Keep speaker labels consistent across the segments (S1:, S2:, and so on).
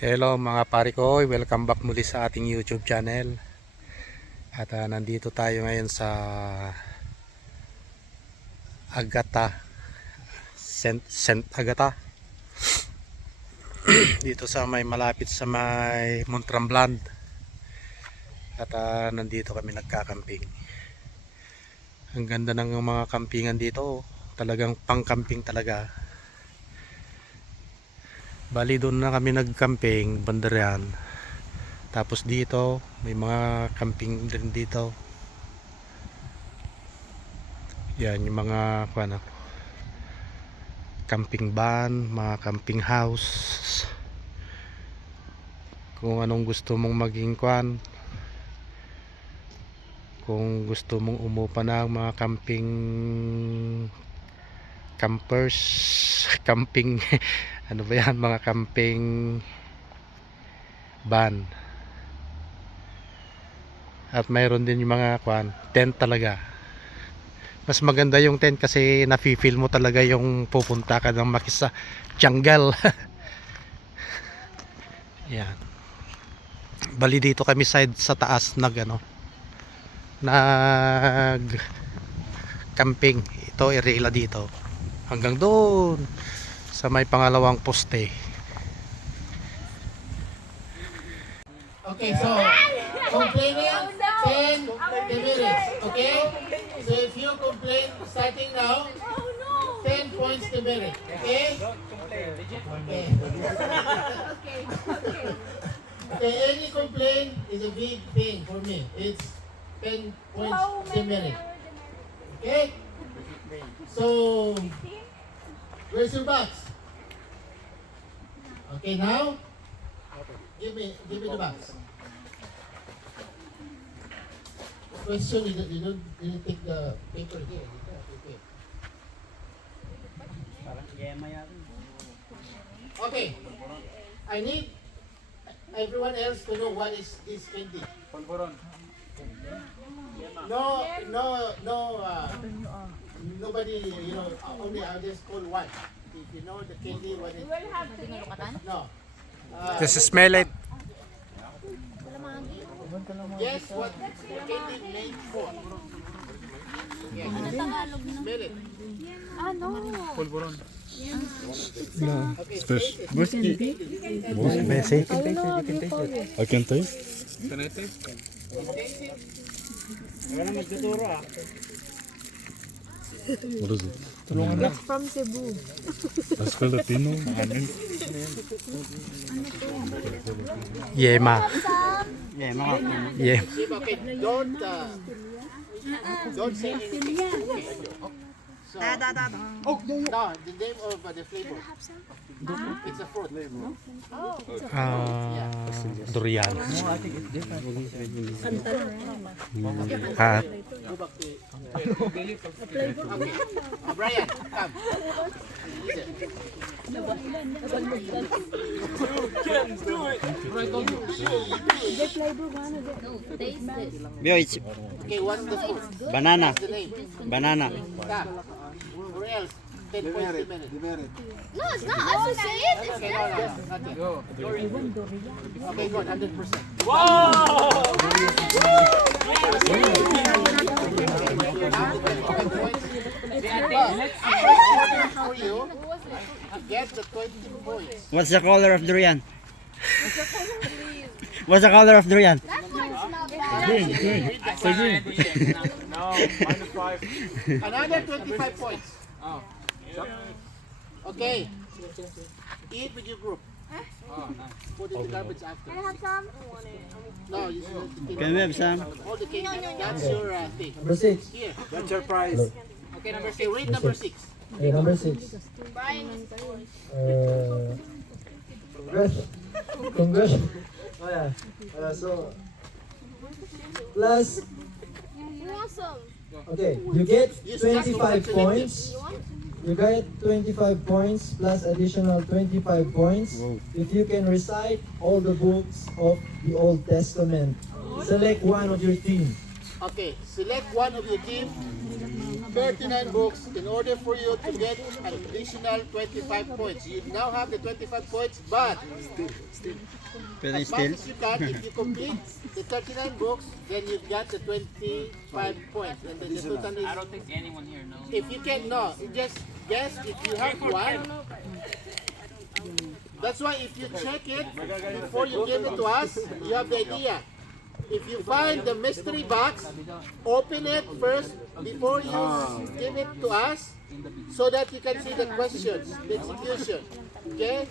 S1: Hello mga pare ko, welcome back muli sa ating YouTube channel. At ah, nandito tayo ngayon sa Agata, Saint, Agata. dito sa may malapit sa may Montremblant. At ah, nandito kami nagkakamping. Ang ganda ng mga kampingan dito, oh. talagang pang-camping talaga. Bali doon na kami nagcamping, bandarian. Tapos dito, may mga camping din dito. Yan, yung mga ano, camping van, mga camping house. Kung anong gusto mong maging kwan. Kung gusto mong umupa ng mga camping campers, camping ano ba yan mga camping van? At mayroon din yung mga kwan tent talaga. Mas maganda yung tent kasi nafe-feel mo talaga yung pupunta ka ng makis sa jungle yan. Bali dito kami side sa taas nag ano nag camping ito irela dito. Hanggang doon sa may pangalawang poste.
S2: Okay, so complaining 10 minutes, okay? So if you complain starting now, 10 points to minute, okay? Okay. Okay, any complaint is a big thing for me. It's 10 points to minute. Okay? So, where's your box? Okay, now, give me, give me the box. The question is that you don't, you didn't take the paper here. Okay. Okay. I need everyone else to know what is this candy. No, no, no, uh, nobody, you know, only I'll just call one. If you know the candy, what it, no. Uh,
S1: Just smell it.
S2: Guess what the candy made for? Okay. Smell it. Okay, taste it.
S1: Basic.
S3: I can taste.
S2: Taste it.
S3: What is it?
S4: That's from Cebu.
S3: That's Filipino. I
S1: Yema. Yema.
S2: Okay, don't, uh, don't say anything. Okay. So, oh, no, the name of uh, the flavor. It's a fruit.
S1: Ah, durian. At
S2: Brian, come. Listen. Okay, what's the fruit?
S5: Banana. Banana.
S2: Or else, 10 points a minute.
S6: No, it's not us who say it. It's
S2: Okay, no, no, no, not yet. Okay, good, 100%. For you, get the 20 points.
S5: What's the color of durian? What's the color of durian?
S2: Another 25 points. Okay. Eat with your group. Put in the garbage after.
S6: Can I have some?
S2: No, you should
S5: Can we have some?
S2: All the cake. That's your uh, thing.
S7: Number six.
S2: Here.
S7: That's your prize.
S2: Okay, number six. Read number six.
S7: Okay, number six. Uh, congrats. Congrats. Oh yeah. Uh, so plus
S6: You want some?
S7: okay, you get 25 points. You get 25 points plus additional 25 points if you can recite all the books of the Old Testament. Select one of your team.
S2: Okay, select one of your team 39 books in order for you to get an additional 25 points. You now have the 25 points, but
S5: Pero
S2: as much
S5: still,
S2: as you can, if you complete the 39 books, then you've got the 25 points. And then the total is,
S8: I don't think anyone here knows.
S2: if you can, no, you just guess if you have one. That's why if you check it before you give it to us, you have the idea. If you find the mystery box, open it first before you give it to us so that you can see the questions, the execution. Okay?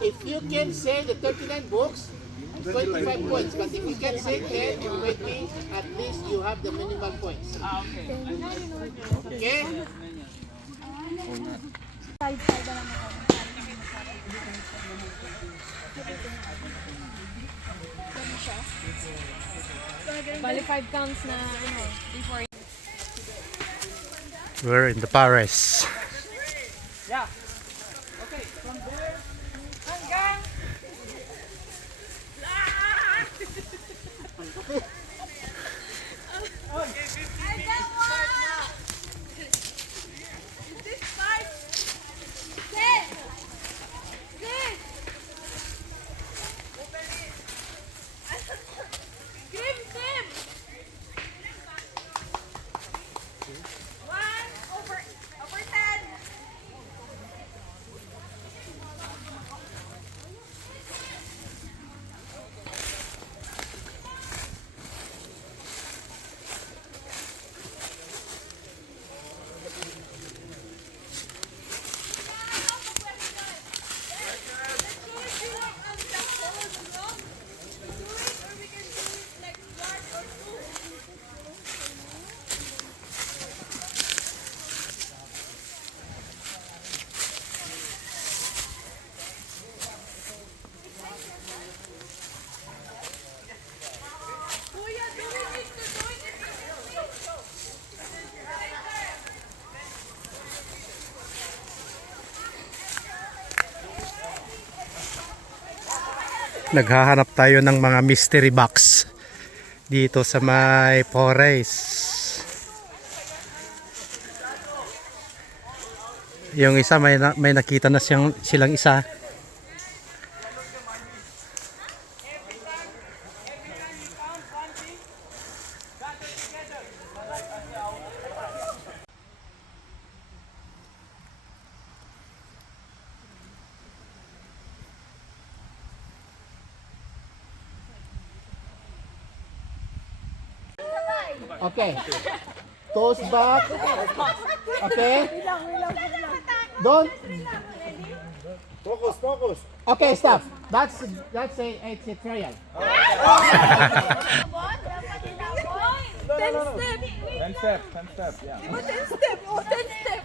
S2: If you can say the 39 books, 25 points. But if you can say 10 or 20, at least you have the minimal points.
S8: Okay.
S2: Okay?
S4: Bali, five counts na, ano, before
S1: We're in the Paris.
S8: Yeah. Okay, from there hanggang
S1: Naghahanap tayo ng mga mystery box dito sa may Forest. Yung isa may na, may nakita na siyang silang isa.
S2: Focus, focus. Okay, stop. That's that's a it's a trial.
S6: Ten step. Ten step. Yeah. ten step. Oh, ten step.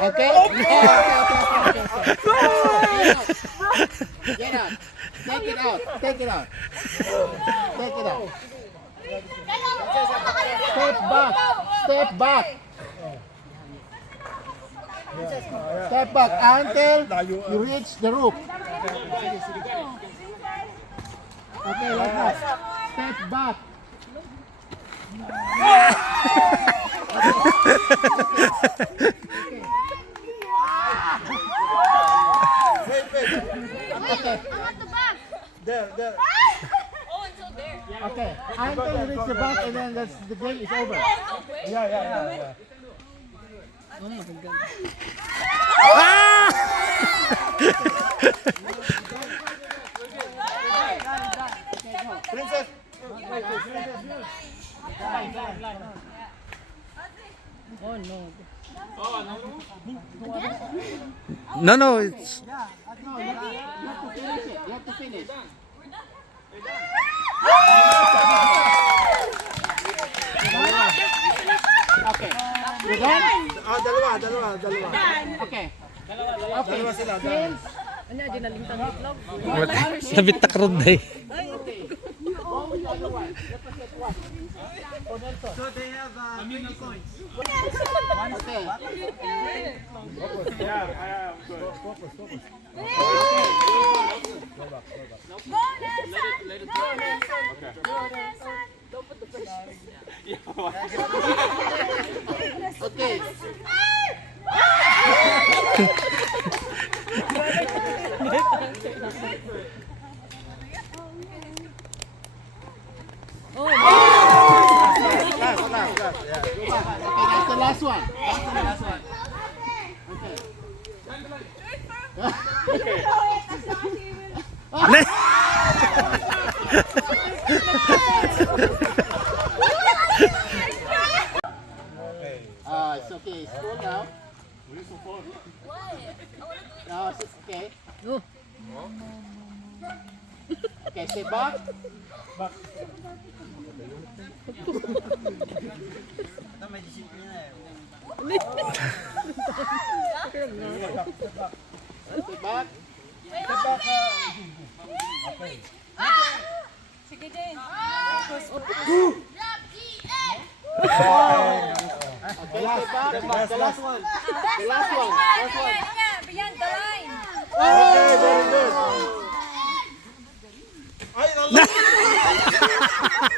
S2: Okay. Okay. Okay. Okay. okay. Get out. Take it out. Take it out. Take it out. Step back. Step back. Step back until you reach the roof. Okay, like that. Step back. Wait, wait. Okay.
S6: I'm the back. There, there. oh, until there.
S2: Okay. Until you reach the back and then that's, the game is over.
S1: No, no, it's
S2: No, you have to finish it. You have to finish. Okay. You done?
S7: Dalawa, dalawa, dalawa.
S2: Okay. Okay. Dalawa sila. Since
S1: sabit takrod na eh.
S2: go with the other one. Represent one. Nelson.
S5: so they have uh, 20 points.
S2: Okay.
S6: Go, Nelson. Go, Nelson. Go, Nelson.
S2: Okay. Okay, that's the last one. That's the last one. Ah, it's okay. It's cool now. No, it's okay. Okay, stay back. Stay back.
S4: Sige din.
S2: Okay, stay back. The last one. The last one. Last one.
S4: Beyond the line.
S2: Okay, very good.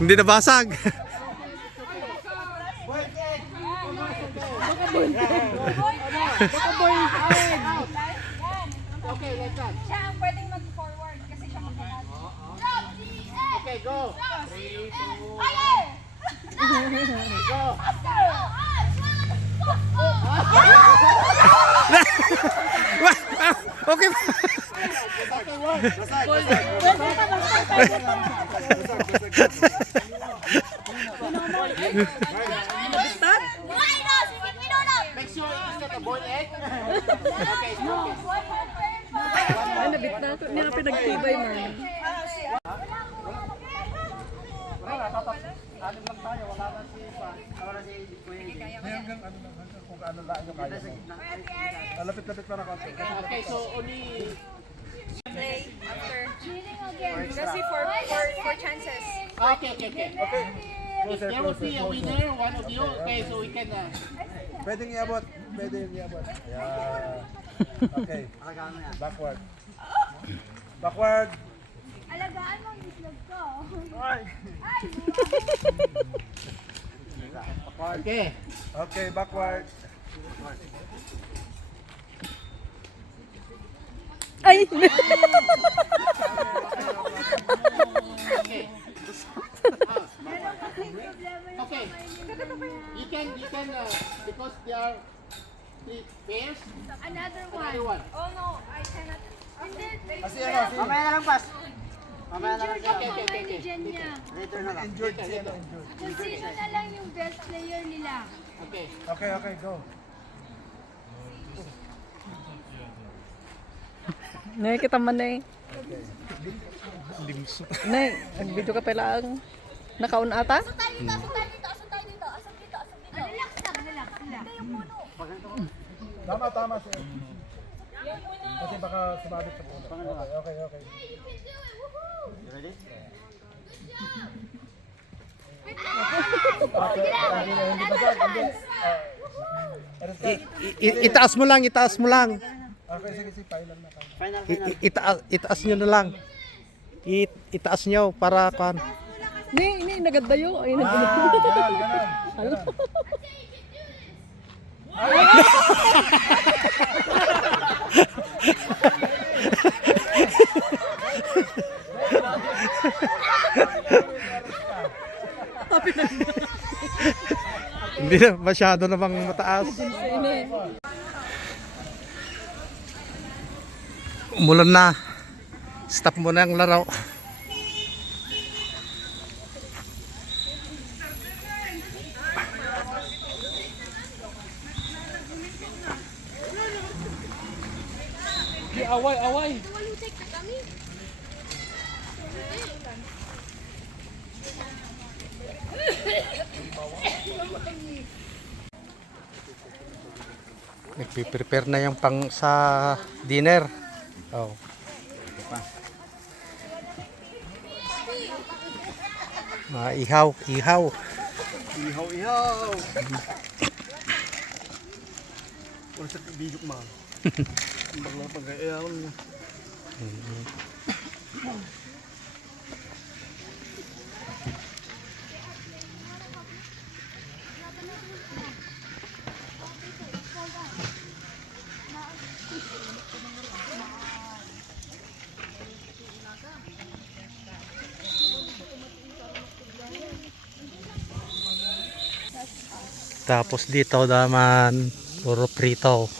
S1: Hindi nabasag.
S2: Okay, like that.
S4: Siya ang pwedeng mag-forward kasi siya mag-forward.
S2: Okay, go. Go.
S1: okay.
S2: Make sure it's not a boiled egg. Okay, okay.
S9: Ay, nabit na. Hindi na pinagtibay, man.
S2: Okay, so only
S4: Play after. Kasi for, for, for chances.
S2: Okay, okay, okay. Okay. If there would be a winner, one of you, okay, so we can. Uh,
S6: Pwedeng iabot. Pwedeng iabot. Yeah. Okay. Backward. Backward.
S4: Alagaan mo ang islog ko.
S2: okay.
S6: Okay, backward.
S9: Ay!
S2: Okay. okay. You can, you can, uh, because there are three pairs.
S4: Another
S2: Another one.
S4: Oh no, I cannot. Hindi,
S6: Kasi ano, si
S2: Okay, okay, okay, okay.
S6: injured si ano, injured.
S4: Kung sino na lang yung best player nila.
S2: Okay.
S6: Okay, okay, go.
S9: Nay, kita man, Nay. Nay, nag-video ka pala ang nakaun ata?
S4: Relax lang, relax lang.
S6: Tama, tama si Kasi baka sumabit sa puno. Okay, okay, okay.
S1: I- i- itaas mo lang, itaas mo lang.
S6: Okay, sige, sige, final na. Final.
S1: I- i- itaas, itaas nyo na lang. I- itaas nyo para kan.
S9: Ni, ni, nagadayo. Ay, nag
S6: Ah, ganon, ganon. ganon.
S1: Hindi na masyado namang mataas. Umulan na. Stop mo na ang laro. Nagpiprepare na yung pang sa dinner. Oh. Uh, ihaw, ihaw.
S5: Ihaw, ihaw. Wala sa bidok man. Ang bagla pag-iayaw niya. Mm-hmm.
S1: Tapos dito naman, puro prito.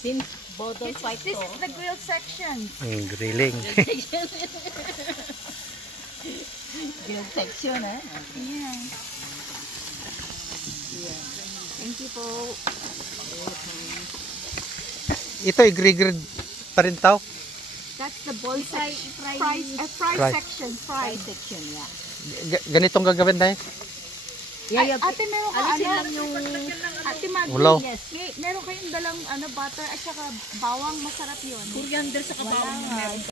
S9: Since fight
S4: This is the grill section.
S1: Ang grilling.
S9: Grill section, eh?
S4: Yeah.
S9: Thank you po.
S1: Ito, i-grill pa rin tao.
S4: That's the section. Fry, fry, uh, fry,
S1: Fry.
S4: section.
S9: Fry
S4: Fry.
S9: section, yeah.
S1: G- ganitong gagawin tayo.
S9: Yeah, yeah.
S4: Ate, meron ka
S9: Alisin
S4: ano?
S9: lang yung...
S4: Ate Maggie,
S1: Ulaw.
S4: yes. May, meron kayong dalang ano, butter at saka bawang masarap yun.
S9: Coriander sa kabawang.
S4: Wala nga.